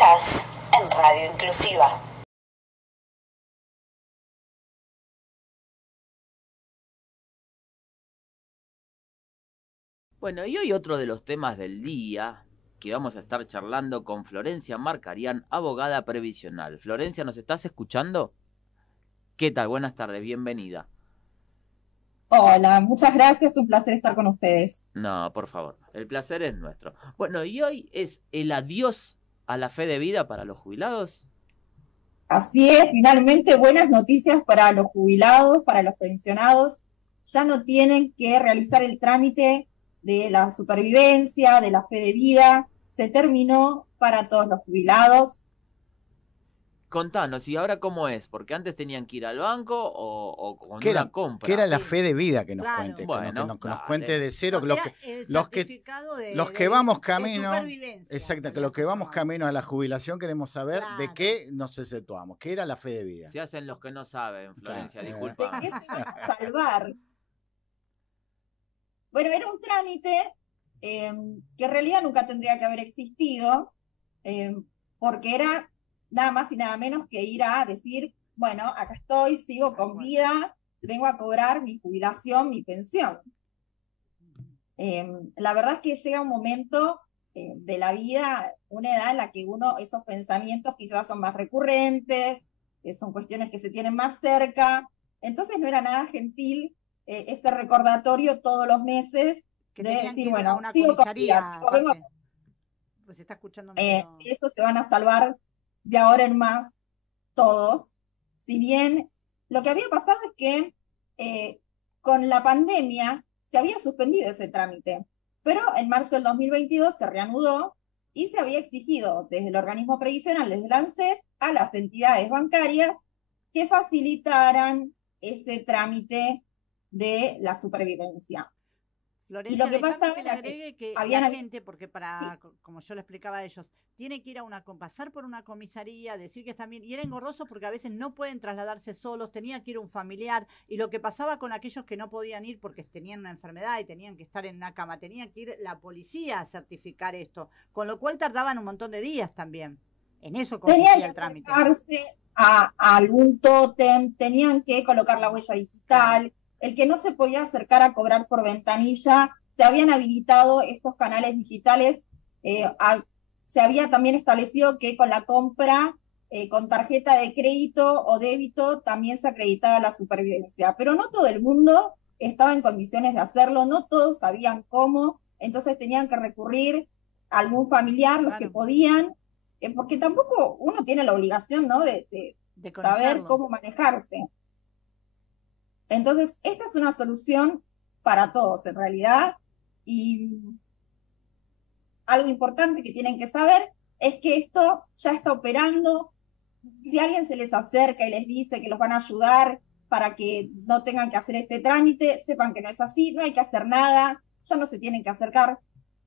Estás en Radio Inclusiva. Bueno, y hoy otro de los temas del día que vamos a estar charlando con Florencia Marcarián, abogada previsional. Florencia, ¿nos estás escuchando? ¿Qué tal? Buenas tardes, bienvenida. Hola, muchas gracias, un placer estar con ustedes. No, por favor, el placer es nuestro. Bueno, y hoy es el adiós a la fe de vida para los jubilados. Así es, finalmente buenas noticias para los jubilados, para los pensionados. Ya no tienen que realizar el trámite de la supervivencia, de la fe de vida. Se terminó para todos los jubilados. Contanos, ¿y ahora cómo es? Porque antes tenían que ir al banco o con ¿Qué una era, compra. ¿Qué era la fe de vida que nos Claro. cuente? Bueno, que nos dale. cuente de cero. No, era el certificado Los que vamos de camino. supervivencia, Exacto, que podría los que ser vamos llamado. camino a la jubilación queremos saber de Claro. qué nos exceptuamos. ¿Qué era la fe de vida? Se hacen los que no saben, Florencia, Claro. ¿De disculpa. qué se van a salvar? Bueno, era un trámite que en realidad nunca tendría que haber existido, porque era nada más y nada menos que ir a decir, bueno, acá estoy, sigo con vida, vengo a cobrar mi jubilación, mi pensión. La verdad es que llega un momento de la vida, una edad en la que esos pensamientos quizás son más recurrentes, son cuestiones que se tienen más cerca, entonces no era nada gentil ese recordatorio todos los meses Que de tenían decir, que ir a bueno, una sigo con comisaría, vida, vengo aparte. Pues se está escuchando medio... estos se van a salvar de ahora en más todos. Si bien lo que había pasado es que con la pandemia se había suspendido ese trámite, pero en marzo del 2022 se reanudó y se había exigido desde el organismo previsional, desde el ANSES, a las entidades bancarias que facilitaran ese trámite de la supervivencia. Florencia, lo que déjame pasaba que le era que agregue que habían la habido- gente, porque sí, como yo le explicaba a ellos, tiene que ir pasar por una comisaría, decir que están bien, y era engorroso porque a veces no pueden trasladarse solos, tenía que ir un familiar, y lo que pasaba con aquellos que no podían ir porque tenían una enfermedad y tenían que estar en una cama, tenía que ir la policía a certificar esto, con lo cual tardaban un montón de días también. En eso tenían consistía que el trámite. acercarse a algún tótem, tenían que colocar la huella digital. El que no se podía acercar a cobrar por ventanilla, se habían habilitado estos canales digitales, se había también establecido que con la compra con tarjeta de crédito o débito también se acreditaba la supervivencia, pero no todo el mundo estaba en condiciones de hacerlo, no todos sabían cómo, entonces tenían que recurrir a algún familiar, los que Claro. podían, porque tampoco uno tiene la obligación, ¿no?, de saber conocerlo. cómo manejarse. Entonces, esta es una solución para todos, en realidad, y algo importante que tienen que saber es que esto ya está operando. Si alguien se les acerca y les dice que los van a ayudar para que no tengan que hacer este trámite, sepan que no es así, no hay que hacer nada, ya no se tienen que acercar.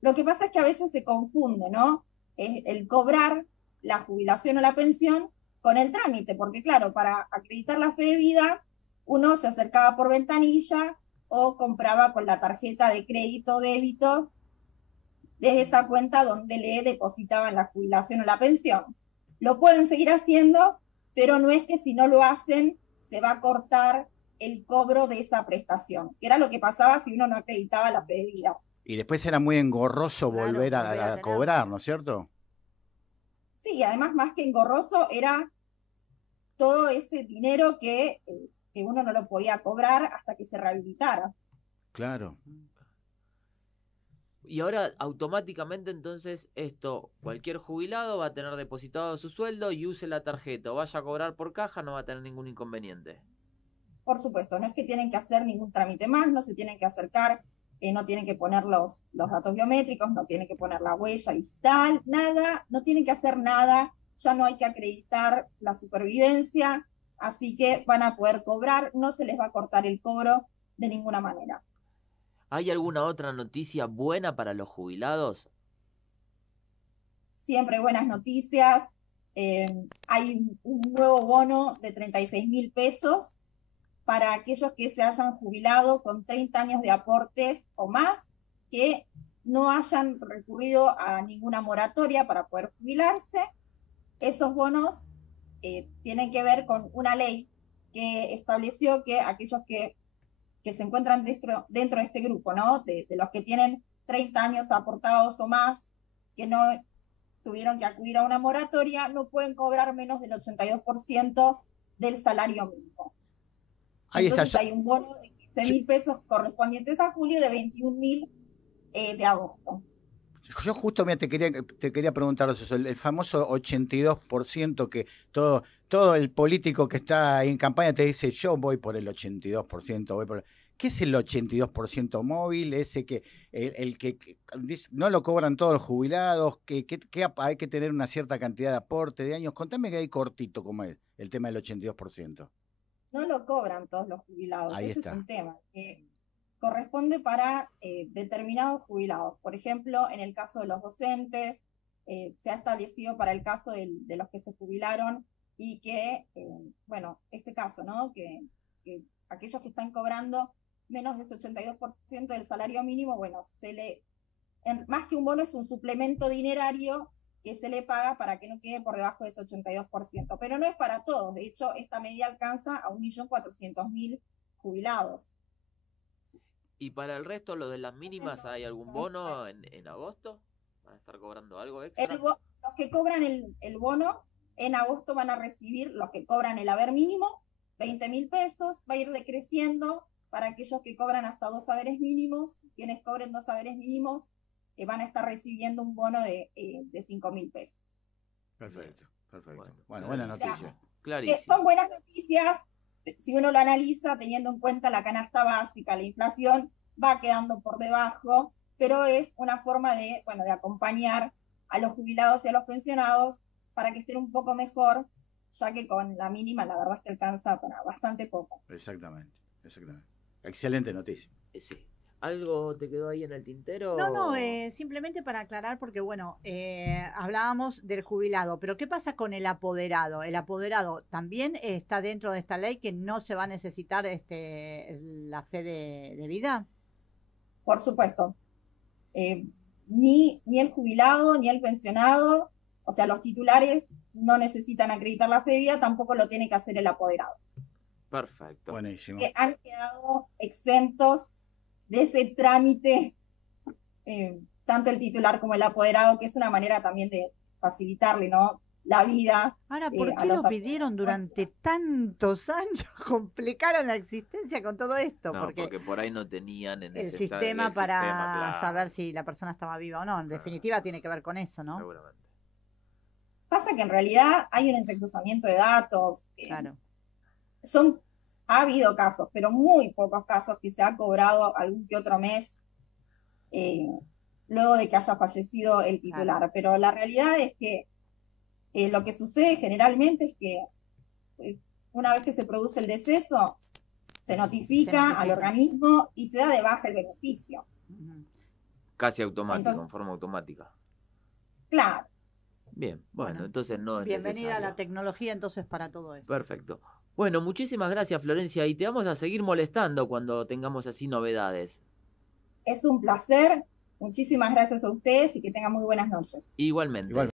Lo que pasa es que a veces se confunde, ¿no? El cobrar la jubilación o la pensión con el trámite, porque claro, para acreditar la fe de vida, uno se acercaba por ventanilla o compraba con la tarjeta de crédito o débito desde esa cuenta donde le depositaban la jubilación o la pensión. Lo pueden seguir haciendo, pero no es que si no lo hacen se va a cortar el cobro de esa prestación, que era lo que pasaba si uno no acreditaba la fe de vida. Y después era muy engorroso Claro, volver volver a a tener. cobrar, ¿no es cierto? Sí, además más que engorroso era todo ese dinero que uno no lo podía cobrar hasta que se rehabilitara. Claro. Y ahora automáticamente entonces cualquier jubilado va a tener depositado su sueldo y use la tarjeta o vaya a cobrar por caja, no va a tener ningún inconveniente. Por supuesto, no es que tienen que hacer ningún trámite más, no se tienen que acercar, no tienen que poner los datos biométricos, no tienen que poner la huella digital, nada, no tienen que hacer nada, ya no hay que acreditar la supervivencia, así que van a poder cobrar, no se les va a cortar el cobro de ninguna manera. ¿Hay alguna otra noticia buena para los jubilados? Siempre buenas noticias, hay un nuevo bono de 36.000 pesos para aquellos que se hayan jubilado con 30 años de aportes o más, que no hayan recurrido a ninguna moratoria para poder jubilarse, esos bonos tienen que ver con una ley que estableció que aquellos que se encuentran dentro de este grupo, ¿no? De los que tienen 30 años aportados o más, que no tuvieron que acudir a una moratoria, no pueden cobrar menos del 82% del salario mínimo. Ahí Entonces está. hay un bono de 15.000 pesos correspondientes a julio y de 21.000 de agosto. Yo justo mira, te quería preguntar eso, el famoso 82% que todo el político que está ahí en campaña te dice, yo voy por el 82%, voy por... ¿Qué es el 82% móvil? Ese que el que no lo cobran todos los jubilados, que hay que tener una cierta cantidad de aporte de años. Contame que hay cortito cómo es el tema del 82%. No lo cobran todos los jubilados, Ahí ese está. es un tema que corresponde para determinados jubilados. Por ejemplo, en el caso de los docentes, se ha establecido para el caso de los que se jubilaron y que, bueno, este caso, ¿no? Que aquellos que están cobrando menos de ese 82% del salario mínimo, bueno, más que un bono es un suplemento dinerario que se le paga para que no quede por debajo de ese 82%, pero no es para todos. De hecho, esta medida alcanza a 1.400.000 jubilados. ¿Y para el resto, lo de las mínimas, hay algún bono en agosto? ¿Van a estar cobrando algo extra? Los que cobran el bono en agosto van a recibir, los que cobran el haber mínimo, 20.000 pesos, va a ir decreciendo para aquellos que cobran hasta 2 haberes mínimos. Quienes cobren 2 haberes mínimos van a estar recibiendo un bono de 5.000 pesos. Perfecto. Bueno, Buena o sea, noticia. Clarísimo. Son buenas noticias, si uno lo analiza teniendo en cuenta la canasta básica, la inflación va quedando por debajo, pero es una forma de acompañar a los jubilados y a los pensionados para que estén un poco mejor, ya que con la mínima la verdad es que alcanza para bastante poco. Exactamente. Excelente noticia. Sí. ¿Algo te quedó ahí en el tintero? No, simplemente para aclarar, porque bueno, hablábamos del jubilado, pero ¿qué pasa con el apoderado? ¿El apoderado también está dentro de esta ley que no se va a necesitar la fe de vida? Por supuesto. Ni el jubilado, ni el pensionado, o sea, los titulares no necesitan acreditar la fe de vida, tampoco lo tiene que hacer el apoderado. Perfecto. Buenísimo. Que han quedado exentos de ese trámite, tanto el titular como el apoderado, que es una manera también de facilitarle, ¿no?, la vida. Ahora, ¿por qué lo pidieron durante tantos años? Complicaron la existencia con todo esto. No, porque por ahí no tenían en el ese sistema para claro, saber si la persona estaba viva o no. En definitiva, tiene que ver con eso, ¿no? Seguramente. Pasa que en realidad hay un entrecruzamiento de datos. Claro. Ha habido casos, pero muy pocos casos que se ha cobrado algún que otro mes luego de que haya fallecido el titular. Claro. Pero la realidad es que lo que sucede generalmente es que una vez que se produce el deceso, se notifica al organismo y se da de baja el beneficio. Casi automático, en forma automática. Claro. Bien, bueno, entonces no es bienvenida necesario. a la tecnología entonces para todo eso. Perfecto. Bueno, muchísimas gracias, Florencia, y te vamos a seguir molestando cuando tengamos así novedades. Es un placer. Muchísimas gracias a ustedes y que tengan muy buenas noches. Igualmente.